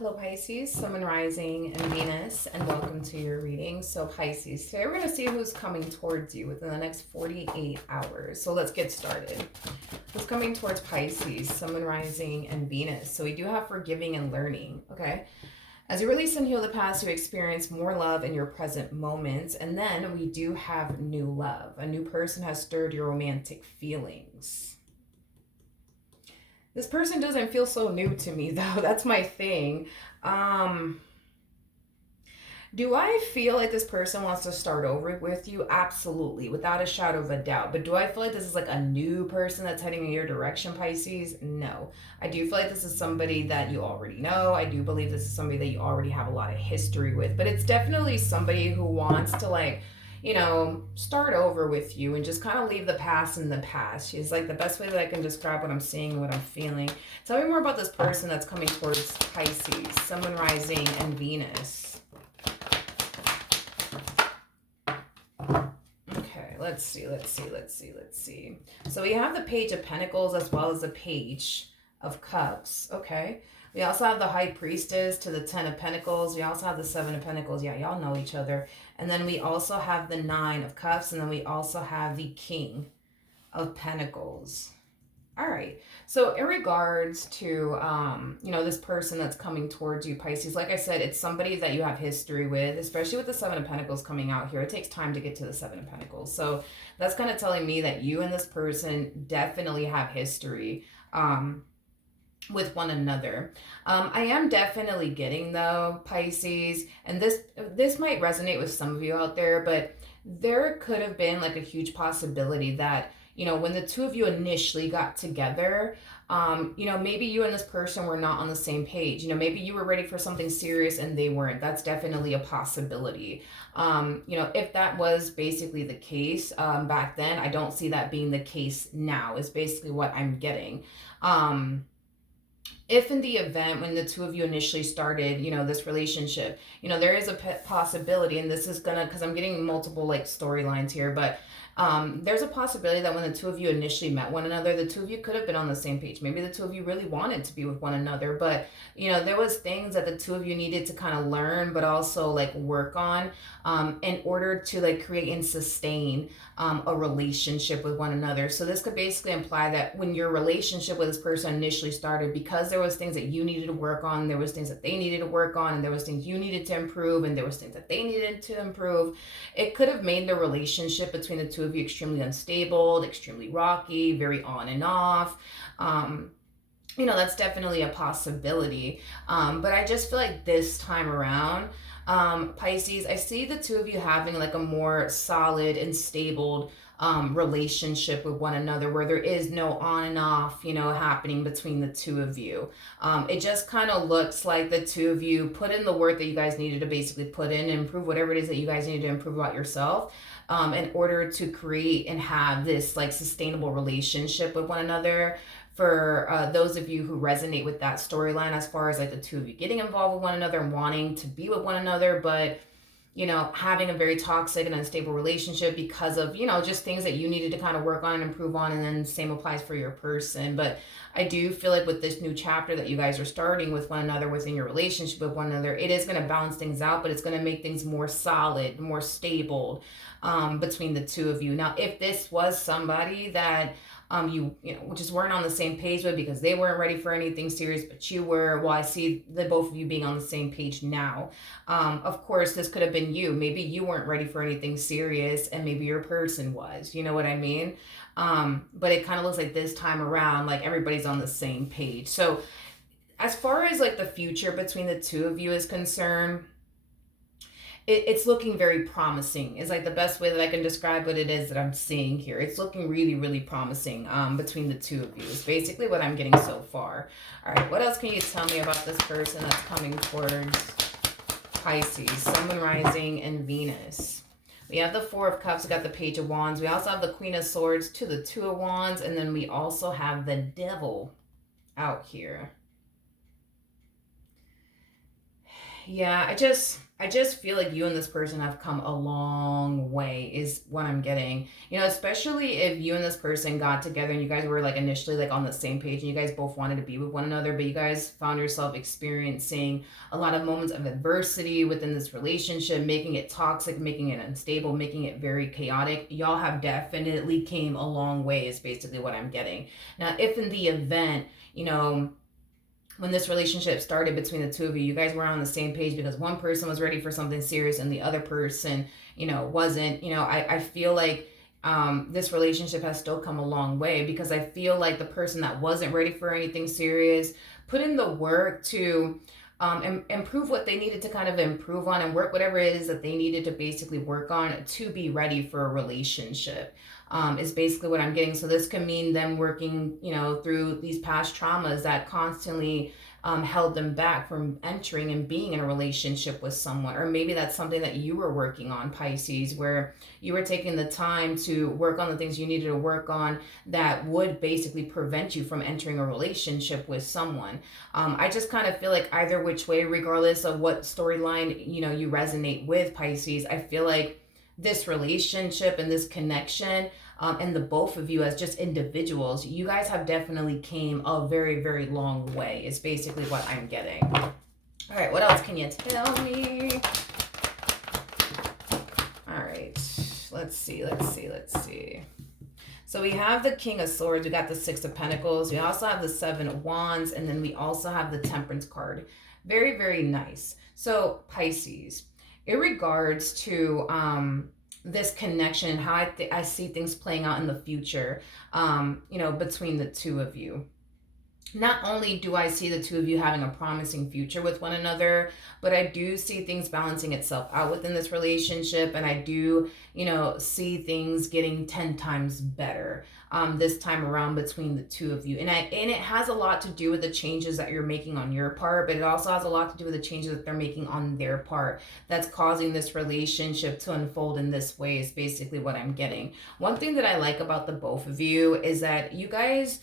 Hello Pisces, Sun, Moon, Rising, and Venus, and welcome to your reading. So Pisces, today we're going to see who's coming towards you within the next 48 hours. So let's get started. Who's coming towards Pisces, Sun, Moon, Rising, and Venus? So we do have forgiving and learning, okay? As you release and heal the past, you experience more love in your present moments. And then we do have new love. A new person has stirred your romantic feelings. This person doesn't feel so new to me, though. That's my thing. Do I feel like this person wants to start over with you? Absolutely, without a shadow of a doubt. But do I feel like this is like a new person that's heading in your direction, Pisces? No. I do feel like this is somebody that you already know. I do believe this is somebody that you already have a lot of history with. But it's definitely somebody who wants to, like, start over with you and just kind of leave the past in the past. She's like the best way that I can describe what I'm seeing and what I'm feeling. Tell me more about this person that's coming towards Pisces, Sun, Moon, Rising, and Venus. Okay, let's see. So we have the Page of Pentacles as well as the Page of Cups. Okay. We also have the High Priestess to the Ten of Pentacles. We also have the Seven of Pentacles. Yeah, y'all know each other. And then we also have the Nine of Cups. And then we also have the King of Pentacles. All right. So in regards to, this person that's coming towards you, Pisces, like I said, it's somebody that you have history with, especially with the Seven of Pentacles coming out here. It takes time to get to the Seven of Pentacles. So that's kind of telling me that you and this person definitely have history. With one another. I am definitely getting, though, Pisces, and this might resonate with some of you out there, but there could have been like a huge possibility that, when the two of you initially got together, maybe you and this person were not on the same page. Maybe you were ready for something serious and they weren't. That's definitely a possibility. If that was basically the case back then, I don't see that being the case now, is basically what I'm getting. If in the event when the two of you initially started, this relationship, there is a possibility, and this is gonna, because I'm getting multiple like storylines here, but there's a possibility that when the two of you initially met one another, the two of you could have been on the same page. Maybe the two of you really wanted to be with one another, but there was things that the two of you needed to kind of learn, but also like work on in order to like create and sustain a relationship with one another. So this could basically imply that when your relationship with this person initially started, because there was things that you needed to work on, there was things that they needed to work on, and there was things you needed to improve, and there was things that they needed to improve, it could have made the relationship between the two of you extremely unstable, extremely rocky, very on and off. That's definitely a possibility. But I just feel like this time around, Pisces, I see the two of you having like a more solid and stable relationship with one another, where there is no on and off, happening between the two of you. It just kind of looks like the two of you put in the work that you guys needed to basically put in and improve whatever it is that you guys needed to improve about yourself, in order to create and have this like sustainable relationship with one another. For those of you who resonate with that storyline, as far as like the two of you getting involved with one another and wanting to be with one another, but having a very toxic and unstable relationship because of, just things that you needed to kind of work on and improve on, and then the same applies for your person. But I do feel like with this new chapter that you guys are starting with one another within your relationship with one another, it is going to balance things out, but it's going to make things more solid, more stable between the two of you. Now, if this was somebody that you just weren't on the same page with because they weren't ready for anything serious, but you were, well, I see the both of you being on the same page now. Of course, this could have been you. Maybe you weren't ready for anything serious and maybe your person was, you know what I mean? But it kind of looks like this time around, like everybody's on the same page. So as far as like the future between the two of you is concerned, it's looking very promising, is like the best way that I can describe what it is that I'm seeing here. It's looking really, really promising between the two of you is basically what I'm getting so far. All right, what else can you tell me about this person that's coming towards Pisces, Sun, Moon, Rising, and Venus? We have the Four of Cups, we got the Page of Wands, we also have the Queen of Swords to the Two of Wands, and then we also have the Devil out here. Yeah, I just feel like you and this person have come a long way is what I'm getting. Especially if you and this person got together and you guys were like initially like on the same page and you guys both wanted to be with one another, but you guys found yourself experiencing a lot of moments of adversity within this relationship, making it toxic, making it unstable, making it very chaotic. Y'all have definitely came a long way is basically what I'm getting. Now, if in the event, you know, when this relationship started between the two of you, you guys were on the same page because one person was ready for something serious and the other person, wasn't. I feel like this relationship has still come a long way because I feel like the person that wasn't ready for anything serious put in the work to improve what they needed to kind of improve on and work whatever it is that they needed to basically work on to be ready for a relationship. Is basically what I'm getting. So this can mean them working, through these past traumas that constantly held them back from entering and being in a relationship with someone. Or maybe that's something that you were working on, Pisces, where you were taking the time to work on the things you needed to work on that would basically prevent you from entering a relationship with someone. I just kind of feel like either which way, regardless of what storyline, you resonate with, Pisces, I feel like this relationship and this connection, and the both of you as just individuals, you guys have definitely came a very, very long way is basically what I'm getting. All right, what else can you tell me? All right, let's see. So we have the King of Swords, we got the Six of Pentacles, we also have the Seven of Wands, and then we also have the Temperance card. Very, very nice. So Pisces, in regards to this connection, how I see things playing out in the future, between the two of you. Not only do I see the two of you having a promising future with one another, but I do see things balancing itself out within this relationship. And I do, see things getting 10 times better this time around between the two of you. And it has a lot to do with the changes that you're making on your part, but it also has a lot to do with the changes that they're making on their part that's causing this relationship to unfold in this way is basically what I'm getting. One thing that I like about the both of you is that you guys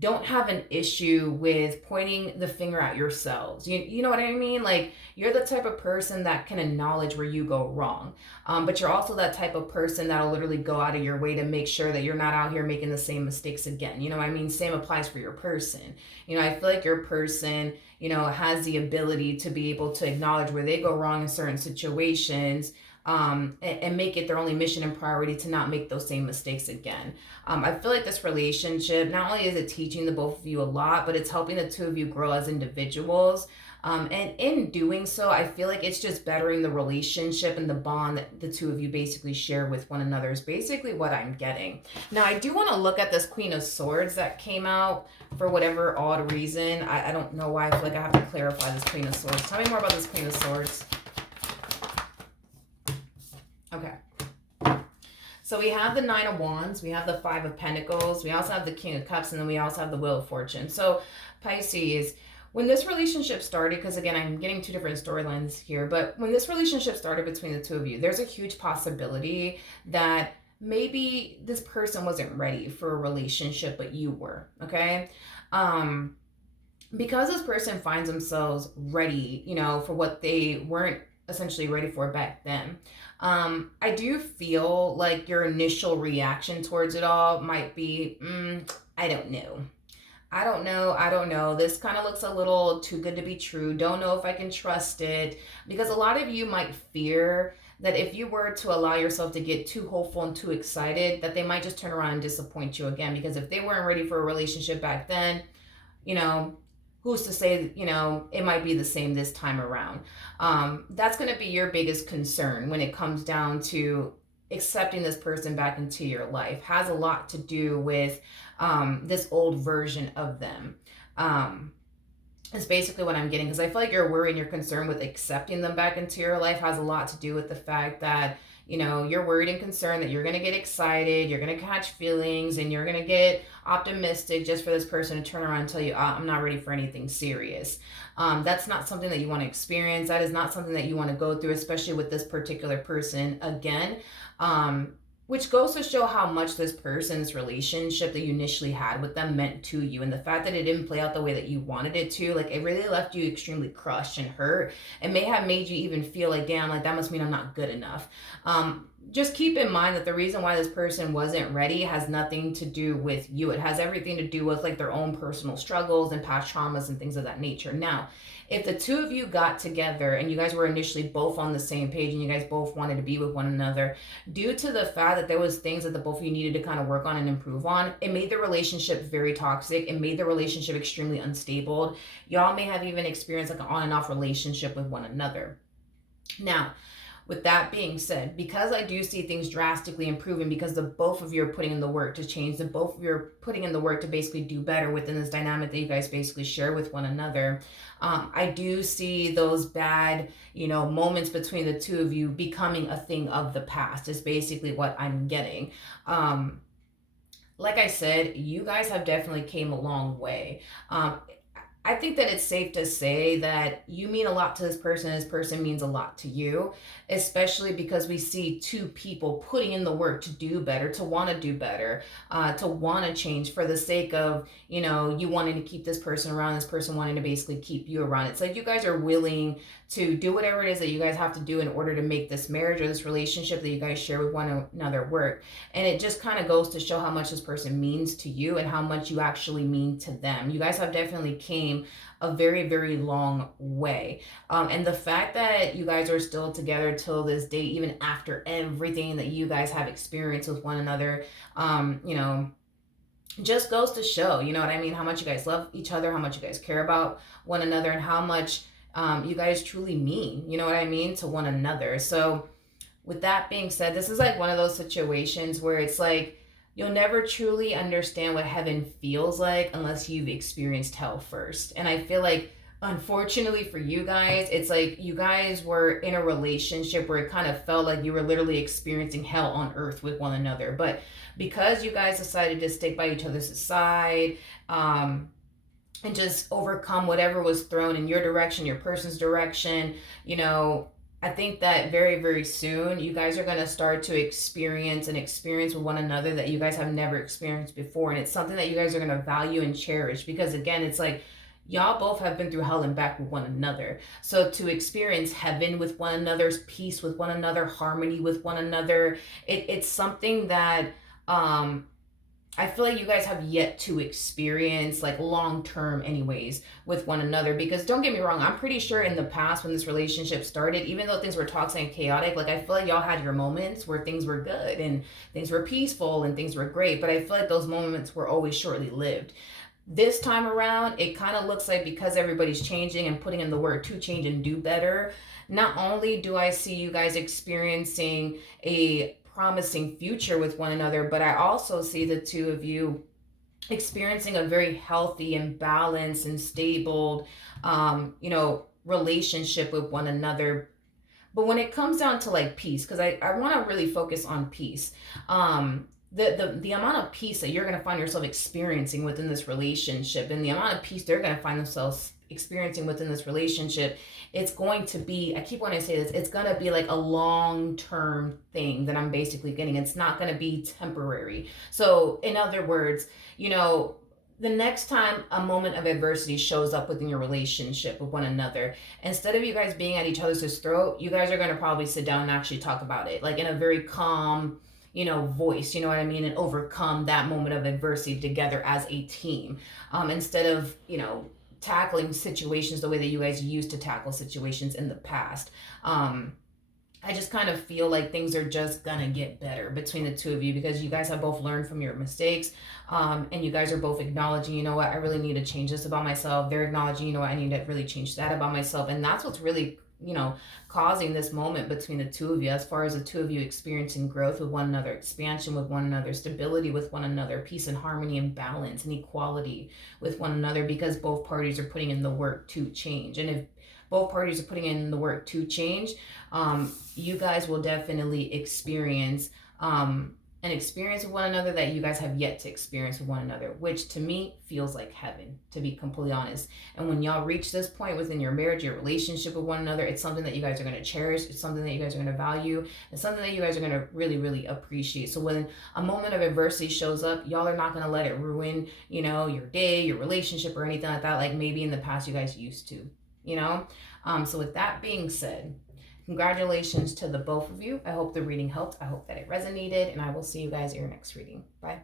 don't have an issue with pointing the finger at yourselves. You know what I mean? Like, you're the type of person that can acknowledge where you go wrong. But you're also that type of person that'll literally go out of your way to make sure that you're not out here making the same mistakes again. You know what I mean? Same applies for your person. I feel like your person, has the ability to be able to acknowledge where they go wrong in certain situations, and make it their only mission and priority to not make those same mistakes again. I feel like this relationship, not only is it teaching the both of you a lot, but it's helping the two of you grow as individuals. And in doing so, I feel like it's just bettering the relationship and the bond that the two of you basically share with one another is basically what I'm getting. Now, I do want to look at this Queen of Swords that came out for whatever odd reason. I don't know why. I feel like I have to clarify this Queen of Swords. Tell me more about this Queen of Swords. Okay. So we have the Nine of Wands, we have the Five of Pentacles, we also have the King of Cups, and then we also have the Wheel of Fortune. So Pisces, when this relationship started, because again, I'm getting two different storylines here, but when this relationship started between the two of you, there's a huge possibility that maybe this person wasn't ready for a relationship, but you were, okay? Because this person finds themselves ready, for what they weren't essentially ready for back then. I do feel like your initial reaction towards it all might be, I don't know. I don't know. This kind of looks a little too good to be true. Don't know if I can trust it. Because a lot of you might fear that if you were to allow yourself to get too hopeful and too excited, that they might just turn around and disappoint you again. Because if they weren't ready for a relationship back then, who's to say, it might be the same this time around. That's going to be your biggest concern when it comes down to accepting this person back into your life. Has a lot to do with this old version of them. Is basically what I'm getting, because I feel like your worry and your concern with accepting them back into your life has a lot to do with the fact that you're worried and concerned that you're going to get excited, you're going to catch feelings, and you're going to get optimistic just for this person to turn around and tell you, I'm not ready for anything serious. That's not something that you want to experience. That is not something that you want to go through, especially with this particular person. Again, which goes to show how much this person's relationship that you initially had with them meant to you. And the fact that it didn't play out the way that you wanted it to, like, it really left you extremely crushed and hurt. It may have made you even feel like, damn, like that must mean I'm not good enough. Just keep in mind that the reason why this person wasn't ready has nothing to do with you. It has everything to do with like their own personal struggles and past traumas and things of that nature. Now, if the two of you got together and you guys were initially both on the same page and you guys both wanted to be with one another, due to the fact that there was things that the both of you needed to kind of work on and improve on, it made the relationship very toxic. It made the relationship extremely unstable. Y'all may have even experienced like an on and off relationship with one another. Now, with that being said, because I do see things drastically improving, because the both of you are putting in the work to change, the both of you are putting in the work to basically do better within this dynamic that you guys basically share with one another, I do see those bad, moments between the two of you becoming a thing of the past, is basically what I'm getting. Like I said, you guys have definitely came a long way. I think that it's safe to say that you mean a lot to this person means a lot to you, especially because we see two people putting in the work to do better, to want to do better, to want to change for the sake of, you wanting to keep this person around, this person wanting to basically keep you around. It's like you guys are willing to do whatever it is that you guys have to do in order to make this marriage or this relationship that you guys share with one another work. And it just kind of goes to show how much this person means to you and how much you actually mean to them. You guys have definitely came a very, very long way. And the fact that you guys are still together till this day, even after everything that you guys have experienced with one another, just goes to show, you know what I mean, how much you guys love each other, how much you guys care about one another, and how much you guys truly mean, you know what I mean, to one another. So with that being said, this is like one of those situations where it's like you'll never truly understand what heaven feels like unless you've experienced hell first. And I feel like, unfortunately for you guys, it's like you guys were in a relationship where it kind of felt like you were literally experiencing hell on earth with one another. But because you guys decided to stick by each other's side, and just overcome whatever was thrown in your direction, your person's direction, I think that very, very soon you guys are going to start to experience with one another that you guys have never experienced before. And it's something that you guys are going to value and cherish, because again, it's like y'all both have been through hell and back with one another. So to experience heaven with one another's peace with one another, harmony with one another, it's something that I feel like you guys have yet to experience, like long term anyways, with one another. Because don't get me wrong, I'm pretty sure in the past when this relationship started, even though things were toxic and chaotic, like I feel like y'all had your moments where things were good and things were peaceful and things were great. But I feel like those moments were always shortly lived. This time around, it kind of looks like, because everybody's changing and putting in the work to change and do better, not only do I see you guys experiencing a promising future with one another, but I also see the two of you experiencing a very healthy and balanced and stable, relationship with one another. But when it comes down to like peace, because I want to really focus on peace, the amount of peace that you're going to find yourself experiencing within this relationship, and the amount of peace they're going to find themselves experiencing within this relationship, it's going to be, I keep wanting to say this, it's going to be like a long-term thing that I'm basically getting. It's not going to be temporary. So in other words, the next time a moment of adversity shows up within your relationship with one another, instead of you guys being at each other's throat, you guys are going to probably sit down and actually talk about it, like in a very calm, voice, you know what I mean, and overcome that moment of adversity together as a team, instead of, tackling situations the way that you guys used to tackle situations in the past. I just kind of feel like things are just gonna get better between the two of you, because you guys have both learned from your mistakes, and you guys are both acknowledging, you know what, I really need to change this about myself. They're acknowledging, you know what, I need to really change that about myself. And that's what's really, causing this moment between the two of you, as far as the two of you experiencing growth with one another, expansion with one another, stability with one another, peace and harmony and balance and equality with one another, because both parties are putting in the work to change. And if both parties are putting in the work to change, you guys will definitely experience an experience with one another that you guys have yet to experience with one another, which to me feels like heaven, to be completely honest. And when y'all reach this point within your marriage, your relationship with one another, it's something that you guys are going to cherish. It's something that you guys are going to value. It's something that you guys are going to really, really appreciate. So when a moment of adversity shows up, y'all are not going to let it ruin, your day, your relationship, or anything like that, like maybe in the past you guys used to, you know? So with that being said, congratulations to the both of you. I hope the reading helped. I hope that it resonated, and I will see you guys in your next reading. Bye.